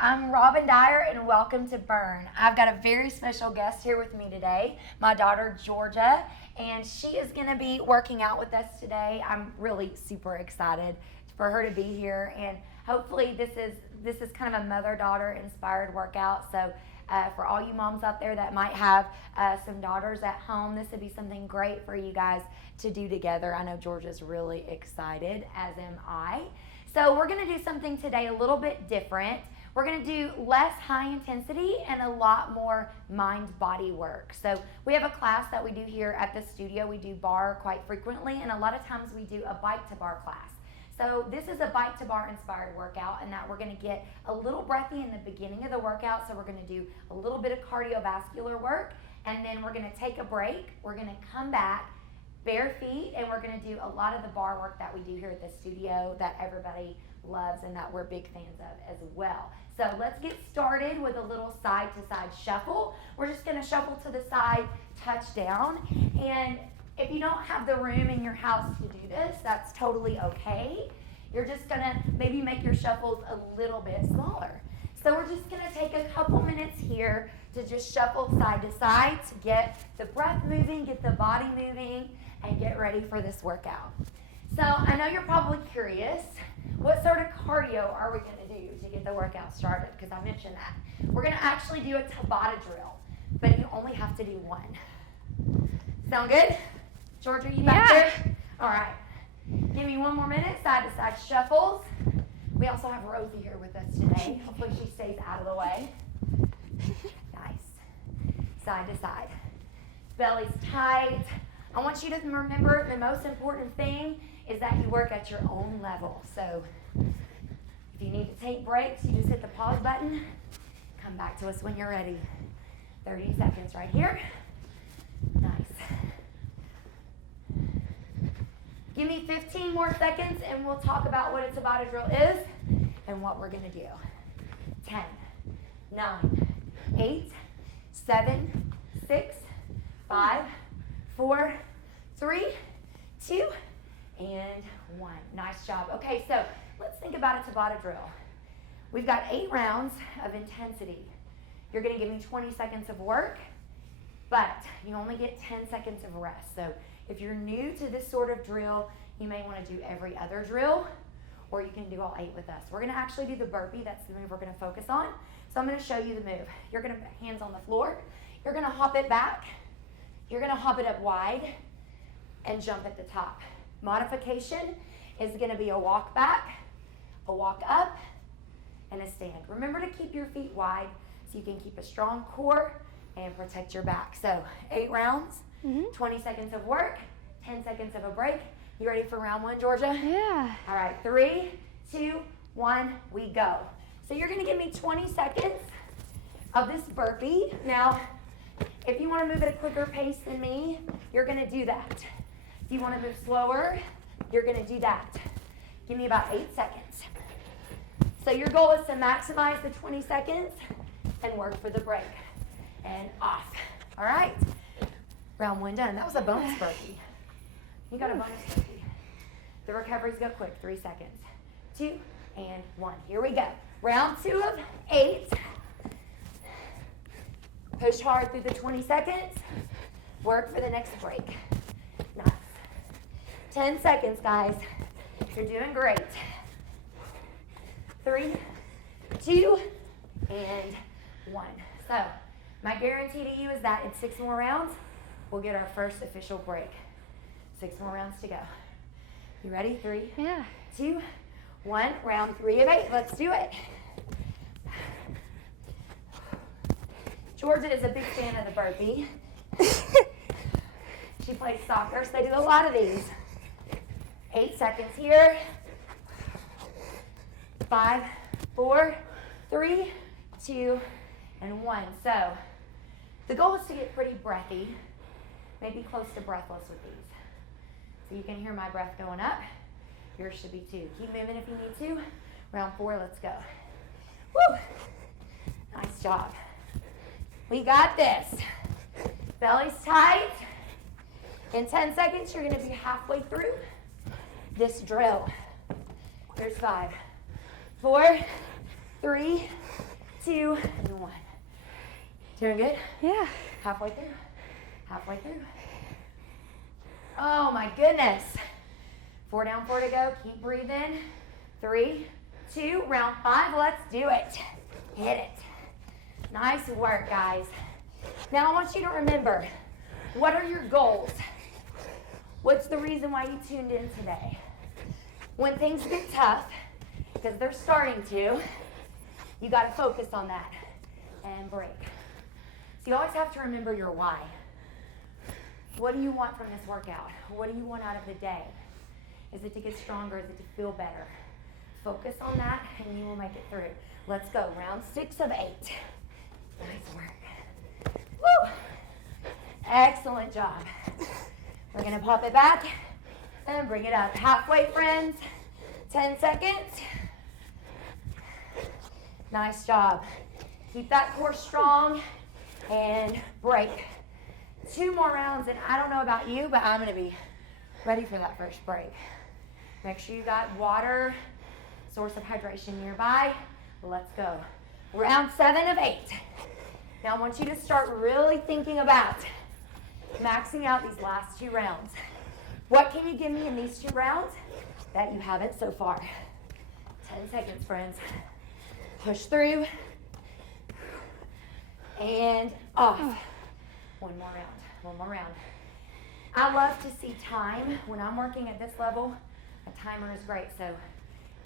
I'm Robin Dyer, and welcome to Burn. I've got a very special guest here with me today, my daughter Georgia, and she is going to be working out with us today. I'm really super excited for her to be here, and hopefully this is kind of a mother-daughter inspired workout. So for all you moms out there that might have some daughters at home, this would be something great for you guys to do together. I know Georgia's really excited, as am I. So we're going to do something today a little bit different. We're going to do less high intensity and a lot more mind-body work. So we have a class that we do here at the studio. We do bar quite frequently, and a lot of times we do a bike-to-bar class. So this is a bike-to-bar inspired workout, and that we're going to get a little breathy in the beginning of the workout. So we're going to do a little bit of cardiovascular work, and then we're going to take a break. We're going to come back bare feet, and we're going to do a lot of the bar work that we do here at the studio that everybody loves and that we're big fans of as well. So let's get started with a little side-to-side shuffle. We're just going to shuffle to the side, touch down, and if you don't have the room in your house to do this, that's totally okay. You're just going to maybe make your shuffles a little bit smaller. So we're just going to take a couple minutes here to just shuffle side to side to get the breath moving, get the body moving, and get ready for this workout. So I know you're probably curious, what sort of cardio are we going to do to get the workout started? Because I mentioned that. We're going to actually do a Tabata drill, but you only have to do one. Sound good? Georgia, you back there? All right. Give me one more minute, side to side shuffles. We also have Rosie here with us today. Hopefully she stays out of the way. Nice. Side to side. Belly's tight. I want you to remember the most important thing is that you work at your own level. So if you need to take breaks, you just hit the pause button. Come back to us when you're ready. 30 seconds right here. Nice. Give me 15 more seconds and we'll talk about what a Tabata drill is and what we're going to do. 10, 9, 8, 7, 6, 5, 4, 3, 2, and 1. Nice job. Okay, so let's think about a Tabata drill. We've got 8 rounds of intensity. You're going to give me 20 seconds of work, but you only get 10 seconds of rest. So if you're new to this sort of drill, you may want to do every other drill, or you can do all 8 with us. We're going to actually do the burpee. That's the move we're going to focus on. So I'm going to show you the move. You're going to put hands on the floor. You're going to hop it back. You're going to hop it up wide and jump at the top. Modification is going to be a walk back, a walk up, and a stand. Remember to keep your feet wide so you can keep a strong core and protect your back. So 8 rounds, 20 seconds of work, 10 seconds of a break. You ready for round 1, Georgia? Yeah. All right, 3, 2, 1, we go. So you're going to give me 20 seconds of this burpee. Now, if you want to move at a quicker pace than me, you're going to do that. If you want to move slower, you're going to do that. Give me about 8 seconds. So your goal is to maximize the 20 seconds and work for the break. And off. All right. Round 1 done. That was a bonus burpee. You got a bonus burpee. The recoveries go quick. 3 seconds. 2 and 1. Here we go. Round 2 of 8. Push hard through the 20 seconds. Work for the next break. Nice. 10 seconds, guys. You're doing great. 3, 2, and 1. So, my guarantee to you is that in 6 more rounds, we'll get our first official break. 6 more rounds to go. You ready? 3, 2, 1. Round 3 of 8. Let's do it. Georgia is a big fan of the burpee. She plays soccer, so they do a lot of these. 8 seconds here. 5, 4, 3, 2, and 1. So the goal is to get pretty breathy, maybe close to breathless with these. So you can hear my breath going up. Yours should be too. Keep moving if you need to. Round 4, let's go. Woo! Nice job. We got this. Belly's tight. In 10 seconds, you're going to be halfway through this drill. Here's 5, 4, 3, 2, and 1. Doing good? Yeah. Halfway through. Halfway through. Oh my goodness. 4 down, 4 to go. Keep breathing. 3, 2, round 5. Let's do it. Hit it. Nice work, guys. Now I want you to remember, what are your goals? What's the reason why you tuned in today? When things get tough, because they're starting to, you got to focus on that and break. So you always have to remember your why. What do you want from this workout? What do you want out of the day? Is it to get stronger? Is it to feel better? Focus on that and you will make it through. Let's go. Round 6 of 8. Nice work. Woo! Excellent job. We're going to pop it back and bring it up. Halfway, friends. 10 seconds. Nice job. Keep that core strong and break. 2 more rounds, and I don't know about you, but I'm going to be ready for that first break. Make sure you got water, source of hydration nearby. Let's go. Round 7 of 8. Now I want you to start really thinking about maxing out these last 2 rounds. What can you give me in these 2 rounds that you haven't so far? 10 seconds, friends. Push through. And off. 1 more round. 1 more round. I love to see time. When I'm working at this level, a timer is great. So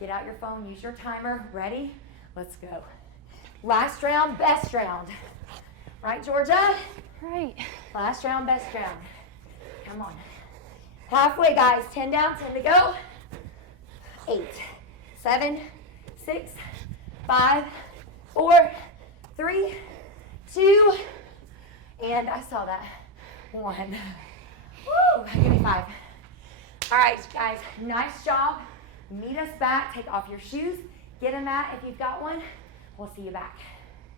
get out your phone, use your timer. Ready? Let's go. Last round, best round. Right, Georgia? Right. Last round, best round. Come on. Halfway, guys. 10 down, 10 to go. 8, 7, 6, 5, 4, 3, 2, and I saw that. 1. Woo! Give me 5. All right, guys. Nice job. Meet us back. Take off your shoes. Get a mat if you've got one. We'll see you back.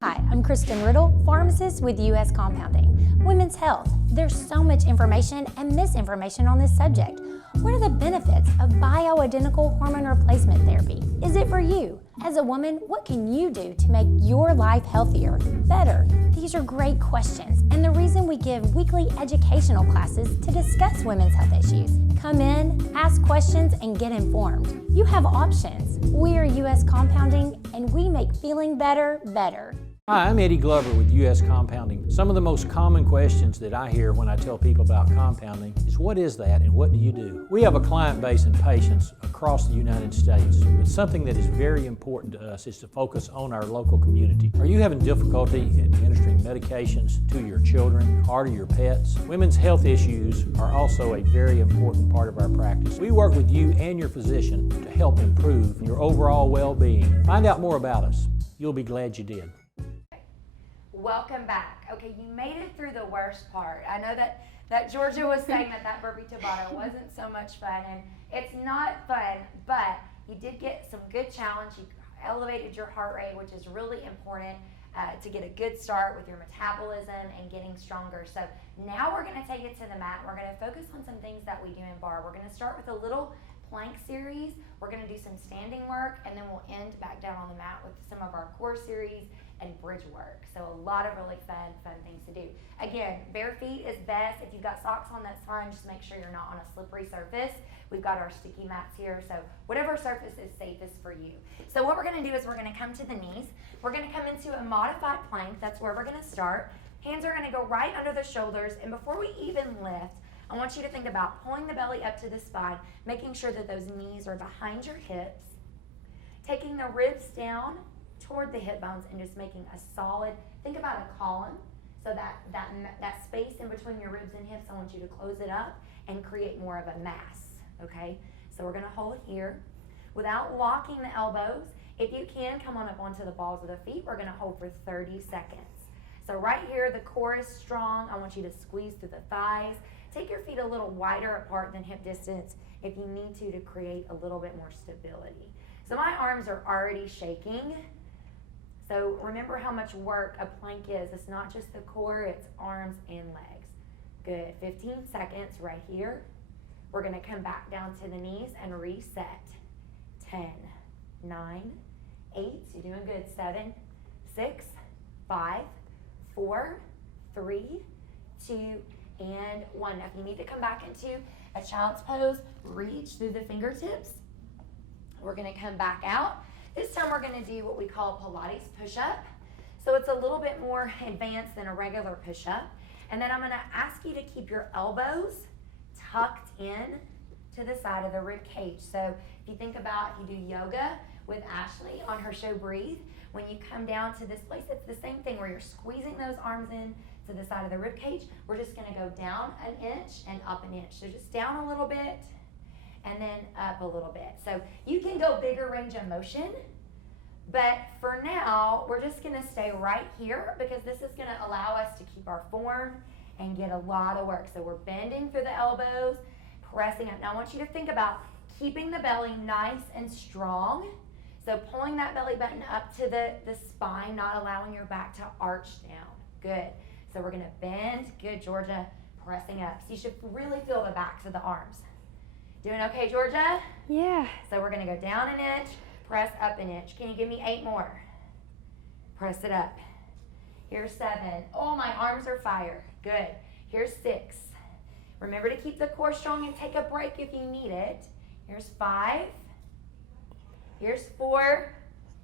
Hi, I'm Kristen Riddle, pharmacist with US Compounding. Women's health. There's so much information and misinformation on this subject. What are the benefits of bioidentical hormone replacement therapy? Is it for you? As a woman, what can you do to make your life healthier, better? These are great questions, and the reason we give weekly educational classes to discuss women's health issues. Come in, ask questions, and get informed. You have options. We are US Compounding, and we make feeling better, better. Hi, I'm Eddie Glover with US Compounding. Some of the most common questions that I hear when I tell people about compounding is, what is that and what do you do? We have a client base and patients across the United States, but something that is very important to us is to focus on our local community. Are you having difficulty administering medications to your children or to your pets? Women's health issues are also a very important part of our practice. We work with you and your physician to help improve your overall well-being. Find out more about us. You'll be glad you did. Welcome back. Okay, you made it through the worst part. I know that Georgia was saying that burpee Tabata wasn't so much fun, and it's not fun, but you did get some good challenge. You elevated your heart rate, which is really important to get a good start with your metabolism and getting stronger. So now we're going to take it to the mat. We're going to focus on some things that we do in bar. We're going to start with a little plank series. We're going to do some standing work, and then we'll end back down on the mat with some of our core series and bridge work. So a lot of really fun things to do. Again, bare feet is best. If you've got socks on, that's fine. Just make sure you're not on a slippery surface. We've got our sticky mats here, so whatever surface is safest for you. So what we're going to do is we're going to come to the knees. We're going to come into a modified plank. That's where we're going to start. Hands are going to go right under the shoulders, and before we even lift, I want you to think about pulling the belly up to the spine, making sure that those knees are behind your hips, taking the ribs down toward the hip bones and just making a solid, think about a column. So that space in between your ribs and hips, I want you to close it up and create more of a mass, okay? So we're gonna hold here. Without locking the elbows, if you can, come on up onto the balls of the feet. We're gonna hold for 30 seconds. So right here, the core is strong. I want you to squeeze through the thighs. Take your feet a little wider apart than hip distance if you need to create a little bit more stability. So my arms are already shaking. So remember how much work a plank is. It's not just the core, it's arms and legs. Good, 15 seconds right here. We're gonna come back down to the knees and reset. 10, 9, 8, you're doing good. 7, 6, 5, 4, 3, 2, and 1. Now if you need to come back into a child's pose, reach through the fingertips. We're going to come back out. This time we're going to do what we call a Pilates push-up. So it's a little bit more advanced than a regular push-up. And then I'm going to ask you to keep your elbows tucked in to the side of the rib cage. So if you think about if you do yoga with Ashley on her show Breathe, when you come down to this place, it's the same thing where you're squeezing those arms in to the side of the rib cage. We're just going to go down an inch and up an inch. So just down a little bit and then up a little bit. So you can go bigger range of motion, but for now, we're just going to stay right here because this is going to allow us to keep our form and get a lot of work. So we're bending through the elbows, pressing up. Now I want you to think about keeping the belly nice and strong. So pulling that belly button up to the spine, not allowing your back to arch down. Good. So we're gonna bend. Good, Georgia. Pressing up. So you should really feel the backs of the arms. Doing okay, Georgia? Yeah. So we're gonna go down an inch, press up an inch. Can you give me 8 more? Press it up. Here's 7. Oh, my arms are fire. Good. Here's 6. Remember to keep the core strong and take a break if you need it. Here's 5. Here's 4.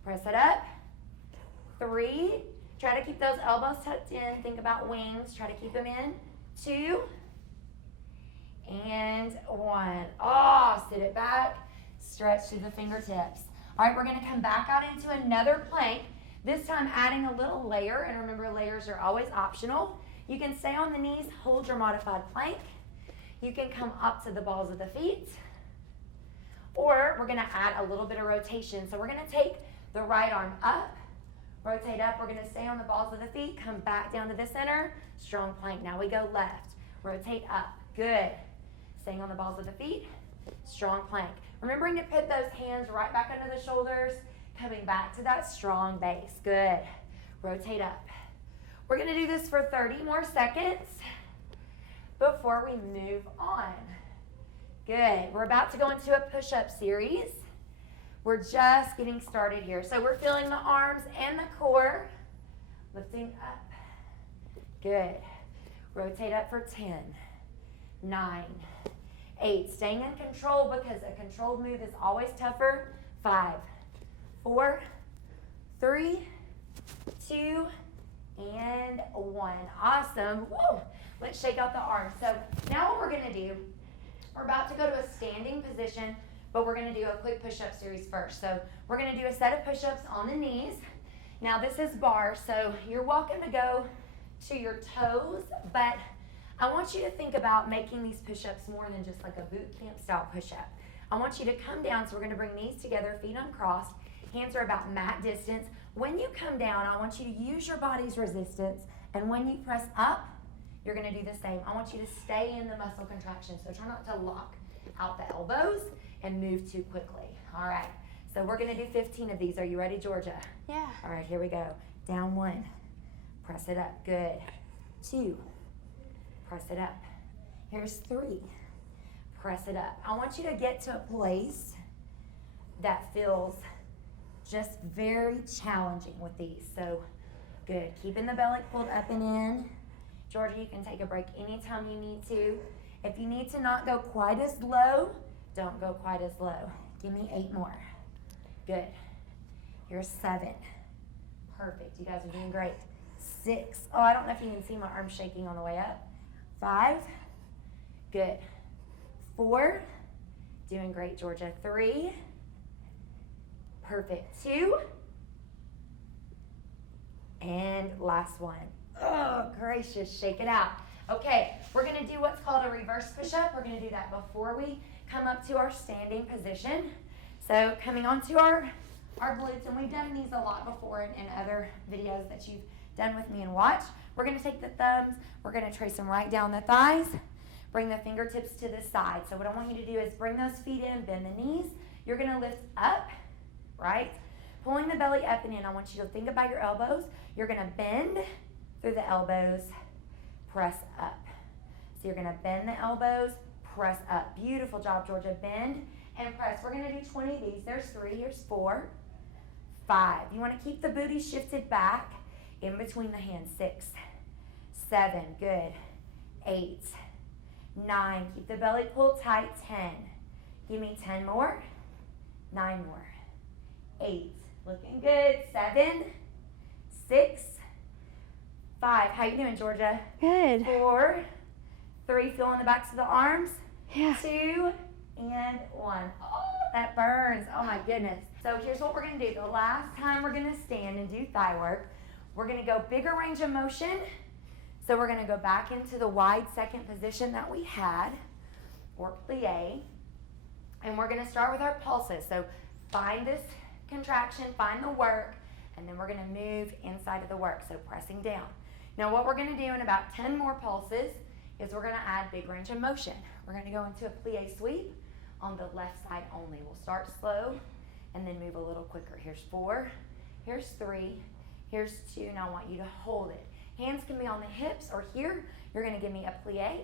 Press it up. 3. Try to keep those elbows tucked in. Think about wings. Try to keep them in. 2. And 1. Oh, sit it back. Stretch through the fingertips. All right, we're going to come back out into another plank. This time adding a little layer. And remember, layers are always optional. You can stay on the knees. Hold your modified plank. You can come up to the balls of the feet. Or we're going to add a little bit of rotation. So we're going to take the right arm up, rotate up. We're going to stay on the balls of the feet, come back down to the center, strong plank. Now we go left, rotate up. Good. Staying on the balls of the feet, strong plank. Remembering to put those hands right back under the shoulders, coming back to that strong base. Good. Rotate up. We're going to do this for 30 more seconds before we move on. Good. We're about to go into a push-up series. We're just getting started here. So we're feeling the arms and the core. Lifting up. Good. Rotate up for 10, 9, 8. Staying in control because a controlled move is always tougher. 5, 4, 3, 2, and 1. Awesome. Woo. Let's shake out the arms. So now what we're going to do, we're about to go to a standing position, but we're going to do a quick push-up series first. So we're going to do a set of push-ups on the knees. Now this is bar, so you're welcome to go to your toes, but I want you to think about making these push-ups more than just like a boot camp style push-up. I want you to come down, so we're going to bring knees together, feet uncrossed, hands are about mat distance. When you come down, I want you to use your body's resistance, and when you press up, you're going to do the same. I want you to stay in the muscle contraction, so try not to lock out the elbows and move too quickly. All right, so we're going to do 15 of these. Are you ready, Georgia? Yeah. All right, here we go. Down 1, press it up. Good. 2, press it up. Here's 3, press it up. I want you to get to a place that feels just very challenging with these. So good. Keeping the belly pulled up and in. Georgia, you can take a break anytime you need to. If you need to not go quite as low, don't go quite as low. Give me 8 more. Good. Here's 7. Perfect. You guys are doing great. 6. Oh, I don't know if you can see my arms shaking on the way up. 5. Good. 4. Doing great, Georgia. 3. Perfect. 2. And last one. Oh, gracious. Shake it out. Okay, we're going to do what's called a reverse push-up. We're going to do that before we come up to our standing position. So coming onto our glutes, and we've done these a lot before in other videos that you've done with me and watched. We're going to take the thumbs, we're going to trace them right down the thighs, bring the fingertips to the side. So what I want you to do is bring those feet in, bend the knees. You're going to lift up, right? Pulling the belly up and in. I want you to think about your elbows. You're going to bend through the elbows, press up. So you're going to bend the elbows, press up. Beautiful job, Georgia. Bend and press. We're going to do 20 of these. There's 3, here's 4, 5. You want to keep the booty shifted back in between the hands. 6, 7, good. 8, 9, keep the belly pulled tight. 10, give me 10 more. 9 more. 8, looking good. 7, 6, 5. How you doing, Georgia? Good. 4, 3, feeling the backs of the arms. Yeah. 2, and 1. Oh, that burns. Oh my goodness. So here's what we're gonna do. The last time we're gonna stand and do thigh work, we're gonna go bigger range of motion. So we're gonna go back into the wide second position that we had, or plie. And we're gonna start with our pulses. So find this contraction, find the work, and then we're gonna move inside of the work, so pressing down. Now what we're gonna do in about 10 more pulses is we're gonna add big range of motion. We're gonna go into a plie sweep on the left side only. We'll start slow and then move a little quicker. Here's 4, here's 3, here's 2. Now I want you to hold it. Hands can be on the hips or here. You're gonna give me a plie.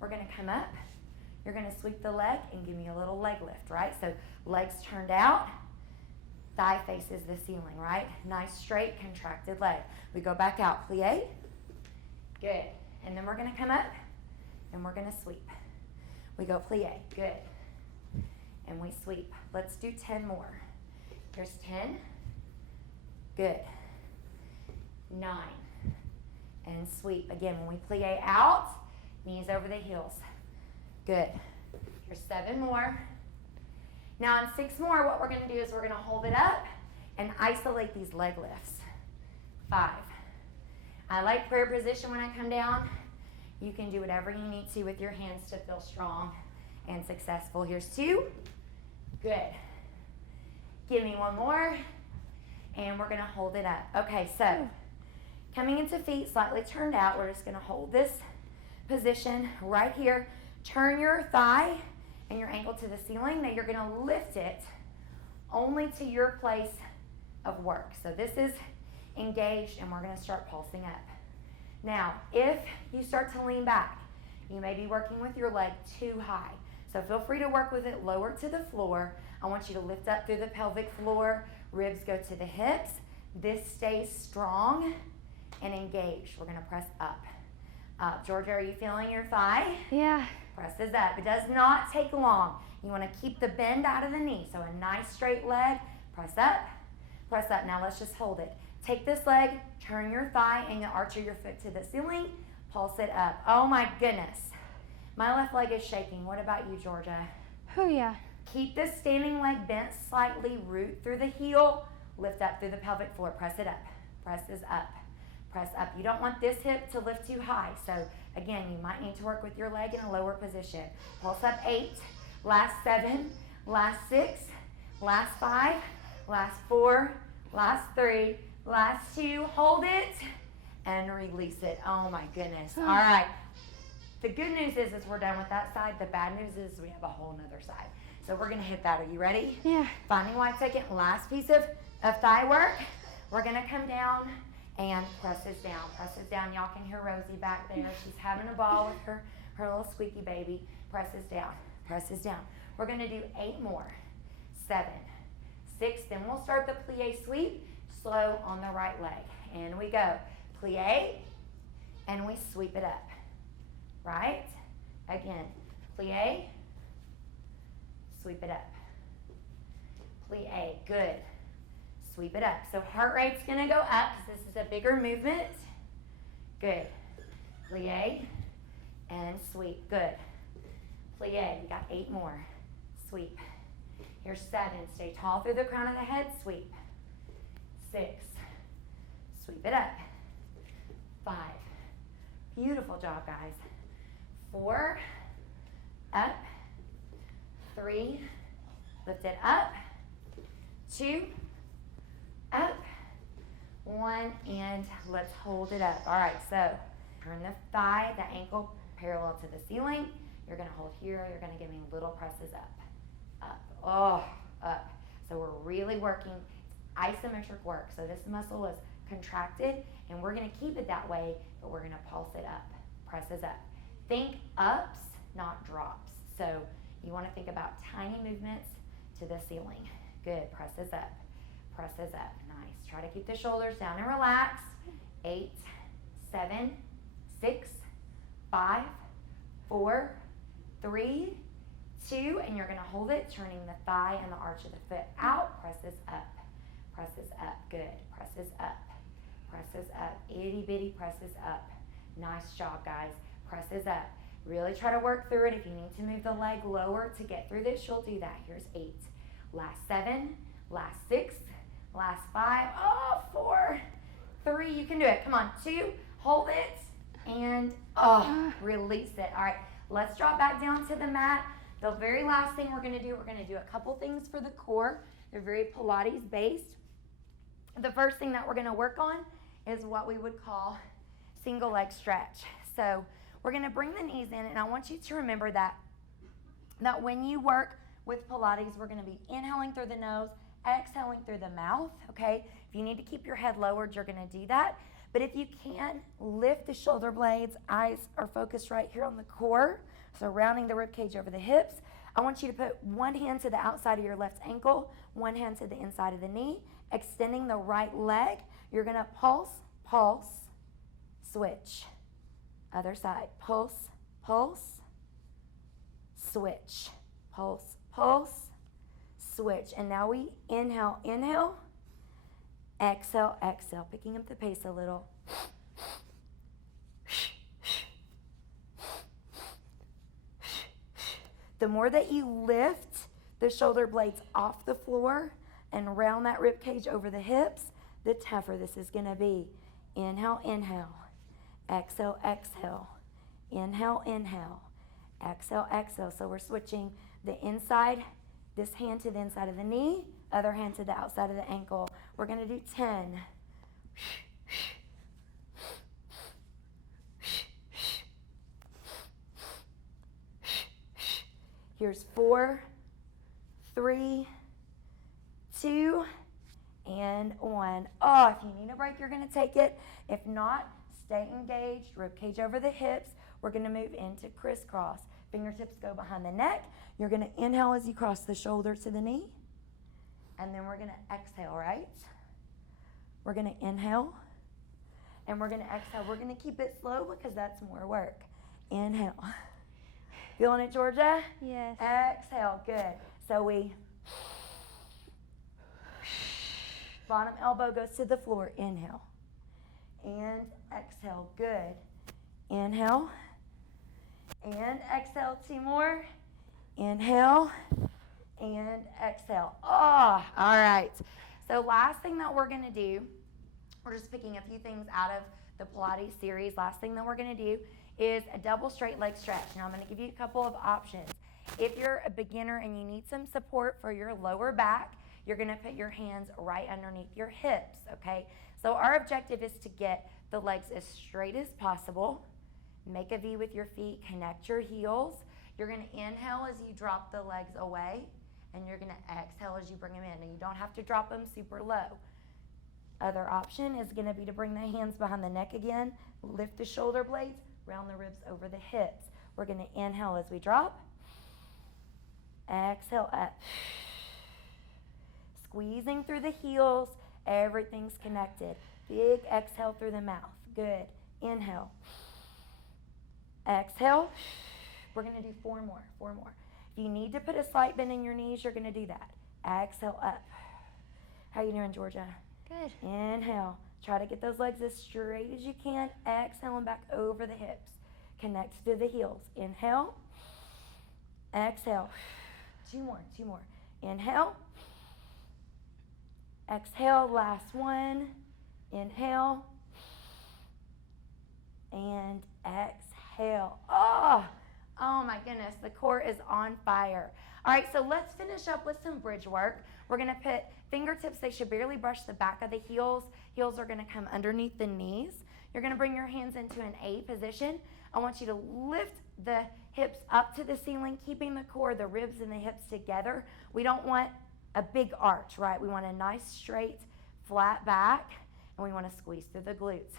We're gonna come up. You're gonna sweep the leg and give me a little leg lift, right? So legs turned out, thigh faces the ceiling, right? Nice straight contracted leg. We go back out, plie. Good. And then we're gonna come up and we're gonna sweep. We go plie, good. And we sweep. Let's do 10 more. Here's 10, good. 9, and sweep. Again, when we plie out, knees over the heels. Good. Here's 7 more. Now in 6 more, what we're gonna do is we're gonna hold it up and isolate these leg lifts. 5. I like prayer position when I come down. You can do whatever you need to with your hands to feel strong and successful. Here's 2. Good. Give me 1 more. And we're gonna hold it up. Okay, so coming into feet slightly turned out, we're just gonna hold this position right here. Turn your thigh and your ankle to the ceiling. Now you're gonna lift it only to your place of work. So this is engaged and we're gonna start pulsing up. Now, if you start to lean back, you may be working with your leg too high. So feel free to work with it lower to the floor. I want you to lift up through the pelvic floor, ribs go to the hips. This stays strong and engaged. We're gonna press up. Up. Georgia, are you feeling your thigh? Yeah. Presses up. It does not take long. You wanna keep the bend out of the knee. So a nice straight leg, press up, press up. Now let's just hold it. Take this leg, turn your thigh and the arch of your foot to the ceiling, pulse it up. Oh my goodness. My left leg is shaking. What about you, Georgia? Oh yeah. Keep this standing leg bent slightly, root through the heel, lift up through the pelvic floor, press it up, presses up, press up. You don't want this hip to lift too high. So again, you might need to work with your leg in a lower position. Pulse up 8, last 7, last 6, last 5, last 4, last 3, last 2, hold it, and release it. Oh my goodness. All right. The good news is we're done with that side. The bad news is we have a whole nother side. So we're gonna hit that. Are you ready? Yeah. Finding wide second, last piece of thigh work. We're gonna come down and presses down. Presses down. Y'all can hear Rosie back there. She's having a ball with her little squeaky baby. Presses down. Presses down. We're gonna do 8 more. 7, 6, then we'll start the plie sweep. Slow on the right leg. And we go. Plie, and we sweep it up. Right? Again, plie, sweep it up. Plie, good. Sweep it up. So heart rate's gonna go up because this is a bigger movement. Good. Plie, and sweep, good. Plie, you got 8 more. Sweep. Here's 7, stay tall through the crown of the head, sweep. 6, sweep it up. 5, beautiful job, guys. 4, up. 3, lift it up. 2, up. 1, and let's hold it up. All right, so turn the thigh, the ankle parallel to the ceiling. You're gonna hold here. You're gonna give me little presses up, up, oh, up. So we're really working isometric work. So this muscle is contracted, and we're gonna keep it that way, but we're gonna pulse it up, presses up. Think ups, not drops. So you wanna think about tiny movements to the ceiling. Good, presses up, presses up. Nice. Try to keep the shoulders down and relaxed. 8, 7, 6, 5, 4, 3, 2, and you're going to hold it, turning the thigh and the arch of the foot out. Presses up. Presses up. Good. Presses up. Presses up. Itty bitty presses up. Nice job, guys. Presses up. Really try to work through it. If you need to move the leg lower to get through this, you'll do that. Here's 8. Last 7. Last 6. Last 5. Oh, 4. 3. You can do it. Come on. 2. Hold it. And release it. All right. Let's drop back down to the mat. The very last thing we're going to do a couple things for the core. They're very Pilates based. The first thing that we're going to work on is what we would call single leg stretch. So we're going to bring the knees in, and I want you to remember that when you work with Pilates, we're going to be inhaling through the nose, exhaling through the mouth, okay? If you need to keep your head lowered, you're going to do that. But if you can, lift the shoulder blades. Eyes are focused right here on the core, so rounding the rib cage over the hips. I want you to put one hand to the outside of your left ankle, one hand to the inside of the knee, extending the right leg. You're going to pulse, pulse, switch. Other side. Pulse, pulse, switch. Pulse, pulse, switch. And now we inhale, inhale, exhale, exhale. Picking up the pace a little. The more that you lift the shoulder blades off the floor and round that rib cage over the hips, the tougher this is going to be. Inhale, inhale. Exhale, exhale. Inhale, inhale. Exhale, exhale. So we're switching the inside, this hand to the inside of the knee, other hand to the outside of the ankle. We're going to do 10. Here's 4, 3, 2, and 1. Oh, if you need a break, you're going to take it. If not, stay engaged, rib cage over the hips. We're going to move into crisscross. Fingertips go behind the neck. You're going to inhale as you cross the shoulder to the knee. And then we're going to exhale, right? We're going to inhale. And we're going to exhale. We're going to keep it slow because that's more work. Inhale. Feeling it, Georgia? Yes. Exhale. Good. So we bottom elbow goes to the floor. Inhale. And exhale. Good. Inhale. And exhale. 2 more. Inhale. And exhale. Oh, all right. So last thing that we're going to do, we're just picking a few things out of the Pilates series. Last thing that we're going to do is a double straight leg stretch. Now I'm going to give you a couple of options. If you're a beginner and you need some support for your lower back, you're going to put your hands right underneath your hips, okay? So our objective is to get the legs as straight as possible. Make a V with your feet, connect your heels. You're going to inhale as you drop the legs away, and you're going to exhale as you bring them in. And you don't have to drop them super low. Other option is going to be to bring the hands behind the neck again, lift the shoulder blades, round the ribs over the hips. We're going to inhale as we drop. Exhale up. Squeezing through the heels. Everything's connected. Big exhale through the mouth. Good. Inhale. Exhale. We're going to do 4 more. 4 more. If you need to put a slight bend in your knees, you're going to do that. Exhale up. How you doing, Georgia? Good. Inhale. Try to get those legs as straight as you can. Exhale and back over the hips. Connect to the heels. Inhale. Exhale. 2 more. 2 more. Inhale. Exhale. Last one. Inhale. And exhale. Oh my goodness, the core is on fire. All right, so let's finish up with some bridge work. We're going to put fingertips, they should barely brush the back of the heels. Heels are going to come underneath the knees. You're going to bring your hands into an A position. I want you to lift the hips up to the ceiling, keeping the core, the ribs and the hips together. We don't want a big arch, right? We want a nice, straight, flat back, and we want to squeeze through the glutes.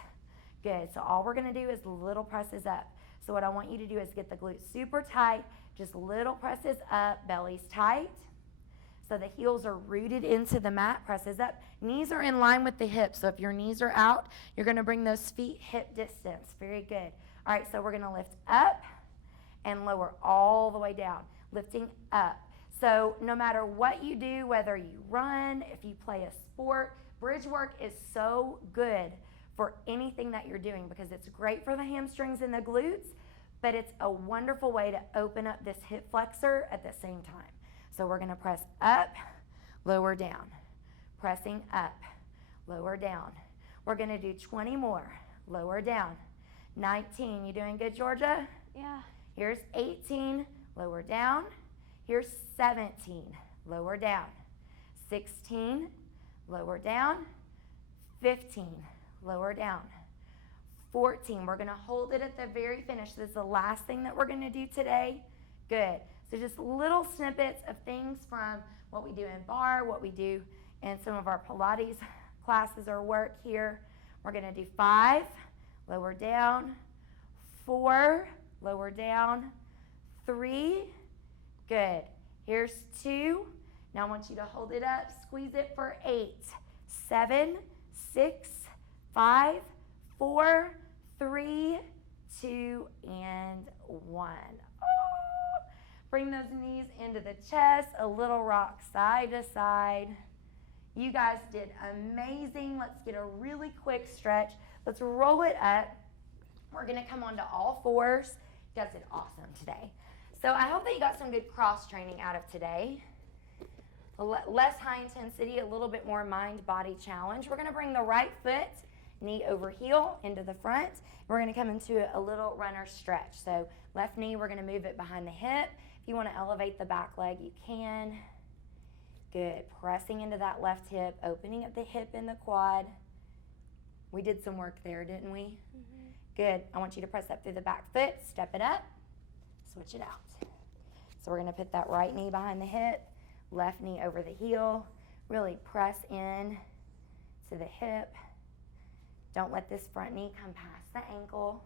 Good, so all we're going to do is little presses up. So what I want you to do is get the glutes super tight, just little presses up, belly's tight. So the heels are rooted into the mat, presses up. Knees are in line with the hips. So if your knees are out, you're going to bring those feet hip distance. Very good. All right, so we're going to lift up and lower all the way down. Lifting up. So no matter what you do, whether you run, if you play a sport, bridge work is so good for anything that you're doing because it's great for the hamstrings and the glutes, but it's a wonderful way to open up this hip flexor at the same time. So we're going to press up, lower down, pressing up, lower down. We're going to do 20 more, lower down. 19, you doing good, Georgia? Yeah. Here's 18, lower down. Here's 17, lower down. 16, lower down. 15, lower down. 14, we're going to hold it at the very finish. This is the last thing that we're going to do today. Good. So just little snippets of things from what we do in barre, what we do in some of our Pilates classes or work here. We're going to do 5, lower down, 4, lower down, 3, good. Here's 2. Now I want you to hold it up, squeeze it for 8, 7, 6, 5, 4, 3, 2, and 1. Bring those knees into the chest, a little rock side to side. You guys did amazing. Let's get a really quick stretch. Let's roll it up. We're going to come onto all fours. You guys did awesome today. So I hope that you got some good cross training out of today. Less high intensity, a little bit more mind-body challenge. We're going to bring the right foot, knee over heel, into the front. We're going to come into a little runner stretch. So left knee, we're going to move it behind the hip. If you want to elevate the back leg, you can. Good. Pressing into that left hip, opening up the hip and the quad. We did some work there, didn't we? Mm-hmm. Good. I want you to press up through the back foot, step it up, switch it out. So we're going to put that right knee behind the hip, left knee over the heel. Really press in to the hip. Don't let this front knee come past the ankle.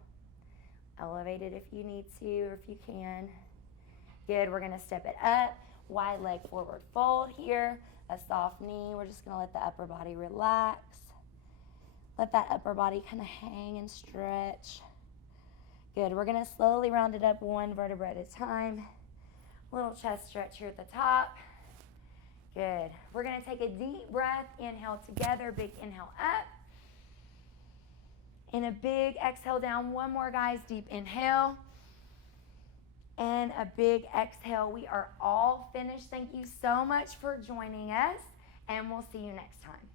Elevate it if you need to or if you can. Good, we're gonna step it up. Wide leg forward fold here. A soft knee. We're just gonna let the upper body relax. Let that upper body kind of hang and stretch. Good, we're gonna slowly round it up one vertebra at a time. Little chest stretch here at the top. Good, we're gonna take a deep breath. Inhale together, big inhale up. And a big exhale down. One more, guys. Deep inhale. And a big exhale. We are all finished. Thank you so much for joining us. And we'll see you next time.